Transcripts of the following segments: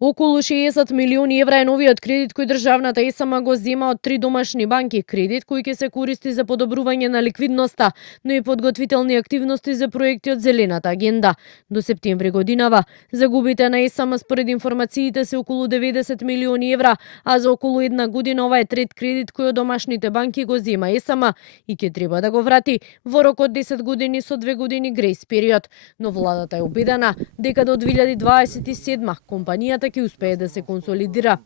Околу 60 милиони евра е новиот кредит кој државната ЕСМ го зема од 3 домашни банки. Кредит кој ќе се користи за подобрување на ликвидноста, но и подготвителни активности за проекти од Зелената агенда. До септември годинава загубите на ЕСМ според информациите се околу 90 милиони евра, а за околу една година ова е трет кредит кој од домашните банки го зема ЕСМ и ќе треба да го врати во рок од 10 години со 2 години грејс период. Но владата е убедена дека до 2027 компанијата ќе успее да се консолидира.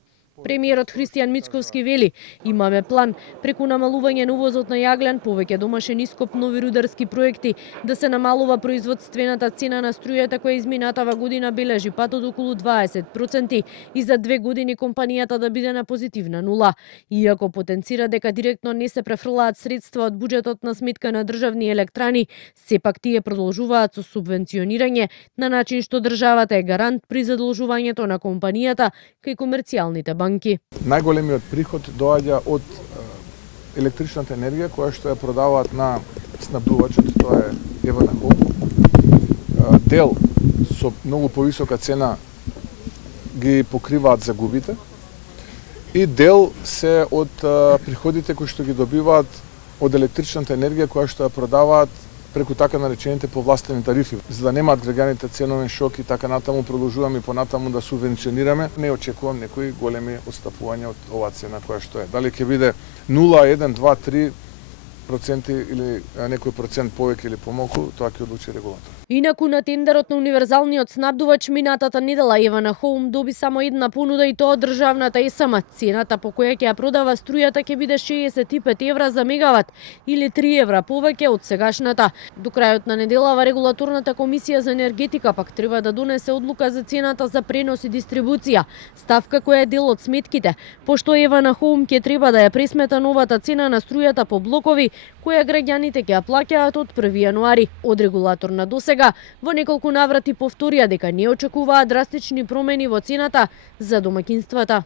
Премиерот Христијан Мицковски вели: имаме план преку намалување на увозот на јаглен, повеќе домашен ископ, нови рударски проекти, да се намалува производствената цена на струјата која изминатава година бележи пат од околу 20% и за 2 години компанијата да биде на позитивна нула. Иако потенцира дека директно не се префрлаат средства од буџетот на сметка на државни електрани, сепак тие продолжуваат со субвенционирање на начин што државата е гарант при задолжувањето на компанијата кај комерцијалните банки. Најголемиот приход доаѓа од електричната енергија која што ја продаваат на снабдувачот, тоа е Евана Хол. Дел со многу повисока цена ги покриваат загубите и дел се од приходите кои што ги добиваат од електричната енергија која што ја продаваат преку така наречените повластени тарифи. За да немаат граѓаните ценовен шок и така натаму продолжуваме и понатаму да субвенционираме, не очекувам некои големи отстапувања од оваа цена која што е. Дали ќе биде 0, 1, 2, 3% или некој процент повеќе или помалку, тоа ќе одлучи регулатор. Инаку на тендерот на универзалниот снабдувач минатата недела Евана Хоум доби само една понуда и тоа од државната ЕСМ. Цената по која ќе ја продава струјата ќе биде 65 евра за мегават или 3 евра повеќе од сегашната. До крајот на неделава регулаторната комисија за енергетика пак треба да донесе одлука за цената за пренос и дистрибуција, ставка која е дел од сметките, пошто Евана Хоум ќе треба да ја пресмета новата цена на струјата по блокови која граѓаните ќе ја плаќаат од 1 јануари. Од регулатор на досега во неколку наврати повторија дека не очекуваат драстични промени во цената за домаќинствата.